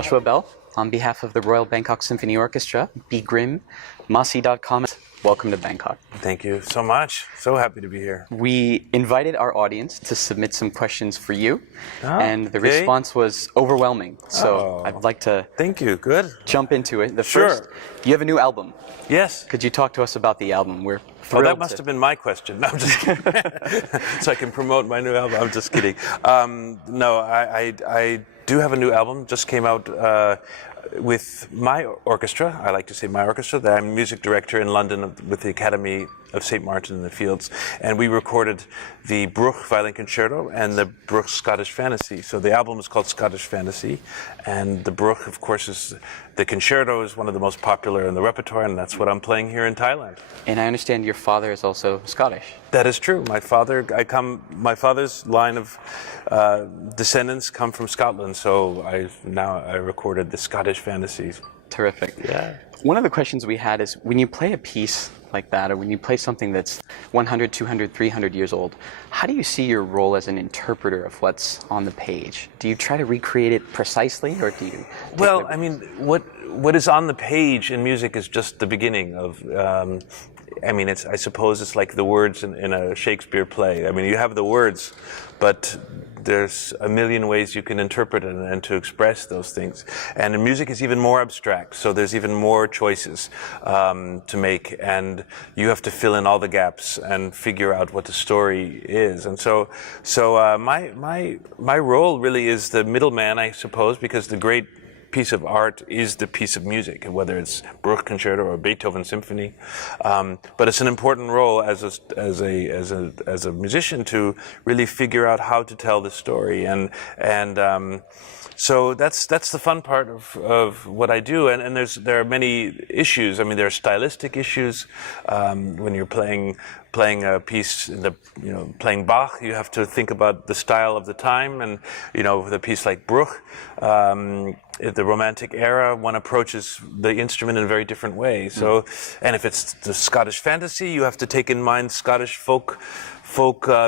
Joshua Bell, on behalf of the Royal Bangkok Symphony Orchestra, Be Grim, Masii.com. Welcome to Bangkok. Thank you so much. So happy to be here. We invited our audience to submit some questions for you, and the response was overwhelming. So I'd like to Thank you. Good. jump into it. The Sure. first, you have a new album. Yes. Could you talk to us about the album? We're Oh, thrilled that must have been my question. No, I'm just kidding. So I can promote my new album. I'm just kidding. No, I do have a new album. Just came out with my orchestra. I like to say my orchestra. I'm music director in London with the Academy of St. Martin in the Fields. And we recorded the Bruch Violin Concerto and the Bruch Scottish Fantasy. So the album is called Scottish Fantasy. And the Bruch, of course, is the concerto is one of the most popular in the repertoire, and that's what I'm playing here in Thailand. And I understand your father is also Scottish. That is true. My father's line of descendants come from Scotland, so I recorded the Scottish Fantasies. Terrific. Yeah. One of the questions we had is when you play a piece like that, or when you play something that's 100, 200, 300 years old, how do you see your role as an interpreter of what's on the page? Do you try to recreate it precisely, or do you? Well, I mean, what is on the page in music is just the beginning of. I suppose it's like the words in a Shakespeare play. I mean, you have the words, but there's a million ways you can interpret it and to express those things. And music is even more abstract, so there's even more choices to make, and you have to fill in all the gaps and figure out what the story is. And so my role really is the middleman, I suppose, because the great piece of art is the piece of music, whether it's Bruch Concerto or Beethoven Symphony. But it's an important role as a musician to really figure out how to tell the story, and so that's the fun part of what I do. And there are many issues. I mean, there are stylistic issues when you're playing a piece playing Bach, you have to think about the style of the time, and with a piece like Bruch, the Romantic era, one approaches the instrument in a very different way. So, and if it's the Scottish Fantasy, you have to take in mind Scottish folk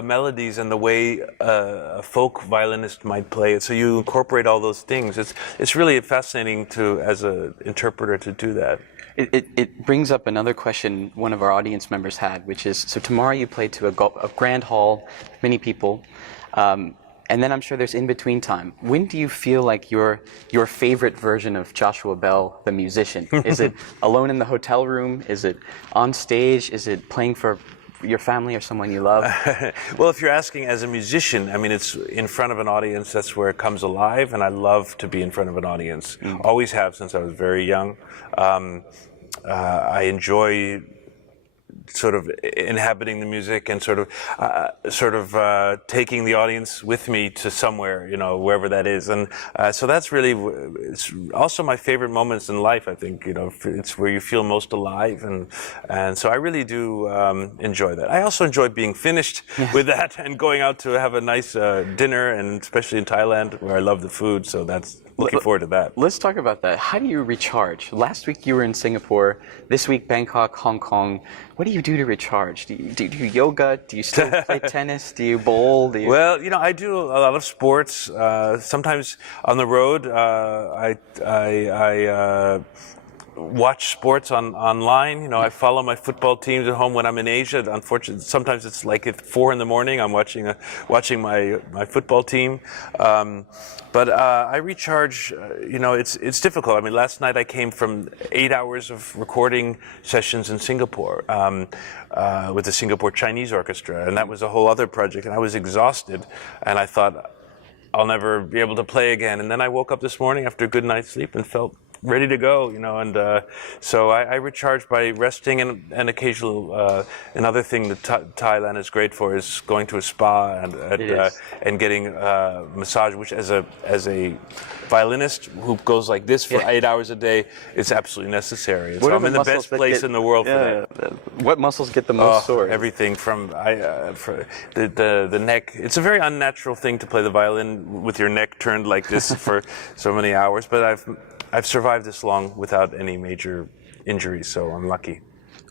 melodies and the way a folk violinist might play it. So you incorporate all those things. It's really fascinating as an interpreter to do that. It brings up another question one of our audience members had, which is, so tomorrow you play to a grand hall, many people, and then I'm sure there's in-between time. When do you feel like your favorite version of Joshua Bell, the musician? Is it alone in the hotel room? Is it on stage? Is it playing for your family or someone you love? Well, if you're asking as a musician, I mean, it's in front of an audience. That's where it comes alive, and I love to be in front of an audience. Always have since I was very young. I enjoy sort of inhabiting the music and sort of taking the audience with me to somewhere, wherever that is. And so that's really, it's also my favorite moments in life, I think. It's where you feel most alive, and so I really do enjoy that. I also enjoy being finished with that and going out to have a nice dinner, and especially in Thailand, where I love the food, so that's looking forward to that. Let's talk about that. How do you recharge? Last week you were in Singapore, this week Bangkok, Hong Kong. What do you do to recharge? Do you do yoga? Do you still play tennis? Do you bowl? Well, I do a lot of sports. Sometimes on the road, I watch sports online. I follow my football teams at home when I'm in Asia. Unfortunately, sometimes it's like at 4 a.m. I'm watching my football team. But I recharge. It's difficult. I mean, last night I came from 8 hours of recording sessions in Singapore with the Singapore Chinese Orchestra, and that was a whole other project. And I was exhausted, and I thought I'll never be able to play again. And then I woke up this morning after a good night's sleep and felt ready to go, and so I recharge by resting, and occasional. Another thing that Thailand is great for is going to a spa and getting massage, which as a violinist who goes like this for 8 hours a day, it's absolutely necessary. So I'm in the best place in the world for that. What muscles get the most sore? Everything from the neck. It's a very unnatural thing to play the violin with your neck turned like this for so many hours, but I've survived this long without any major injuries, so I'm lucky.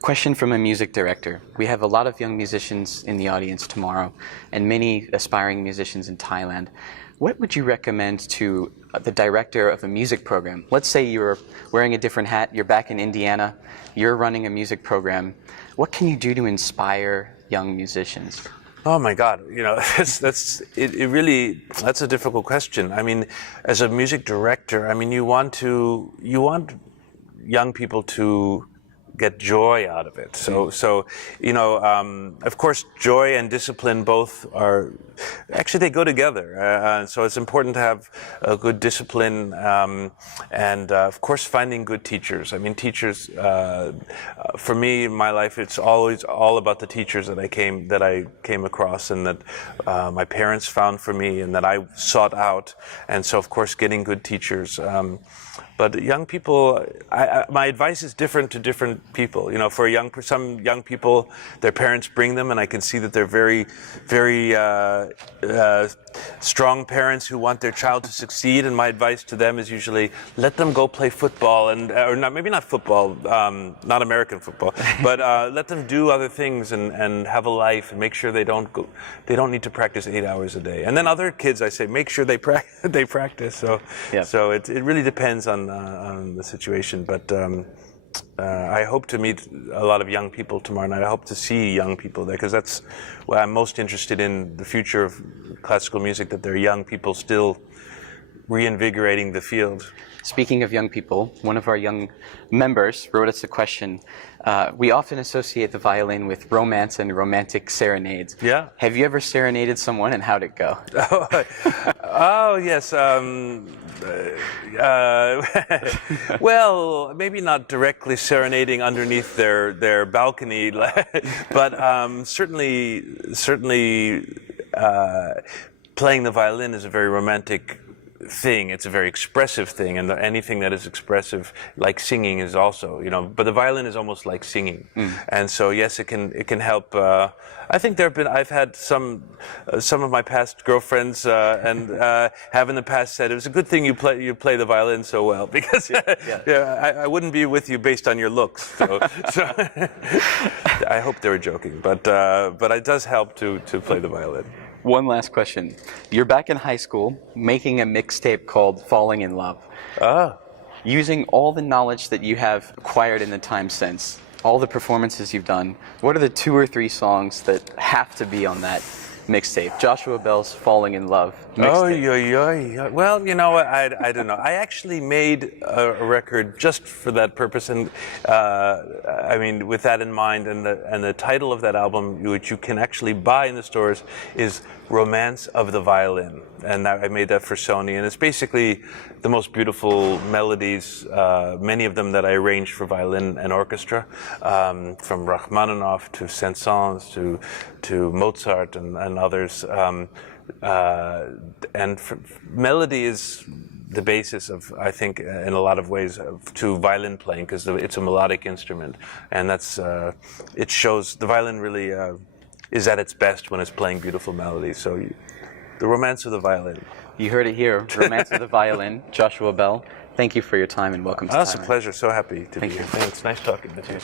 Question from a music director. We have a lot of young musicians in the audience tomorrow, and many aspiring musicians in Thailand. what would you recommend to the director of a music program? Let's say you're wearing a different hat, you're back in Indiana, you're running a music program. What can you do to inspire young musicians? Oh my God! That's a difficult question. I mean, as a music director, I mean, you want young people to get joy out of it. So of course, joy and discipline both are actually they go together. So it's important to have a good discipline and of course finding good teachers. I mean, teachers for me in my life, it's always all about the teachers that I came across and that my parents found for me and that I sought out. And so of course, getting good teachers. But young people, my advice is different to different people. You know, for some young people, their parents bring them, and I can see that they're very, very strong parents who want their child to succeed. And my advice to them is usually let them go play football, or not, maybe not football, not American football, but let them do other things and have a life, and make sure they don't need to practice 8 hours a day. And then other kids, I say, make sure they practice. So it really depends on the situation, but I hope to meet a lot of young people tomorrow night. I hope to see young people there because that's what I'm most interested in, the future of classical music, that there are young people still reinvigorating the field. Speaking of young people, one of our young members wrote us a question. We often associate the violin with romance and romantic serenades. Yeah. Have you ever serenaded someone, and how'd it go? Oh yes. Well, maybe not directly serenading underneath their balcony, but certainly playing the violin is a very romantic thing. It's a very expressive thing, and anything that is expressive, like singing, is also, but the violin is almost like singing. And so yes, it can help. I think I've had some of my past girlfriends and have in the past said it was a good thing you play the violin so well, because I wouldn't be with you based on your looks. So I hope they were joking, but it does help to play the violin. One last question. You're back in high school making a mixtape called Falling in Love. Using all the knowledge that you have acquired in the time since, all the performances you've done, what are the 2 or 3 songs that have to be on that mixtape? Joshua Bell's Falling in Love mixtape. Well, I don't know. I actually made a record just for that purpose, and I mean, with that in mind, and the title of that album, which you can actually buy in the stores, is Romance of the Violin, and I made that for Sony, and it's basically the most beautiful melodies, many of them that I arranged for violin and orchestra, from Rachmaninoff to Saint-Saëns to Mozart and others. And melody is the basis of, I think, in a lot of ways, to violin playing, because it's a melodic instrument, and it shows the violin really is at its best when it's playing beautiful melodies. So, the Romance of the Violin. You heard it here, Romance of the Violin, Joshua Bell. Thank you for your time and welcome to Thailand. It's a pleasure. So happy to be here. Thank you. It's nice talking with you.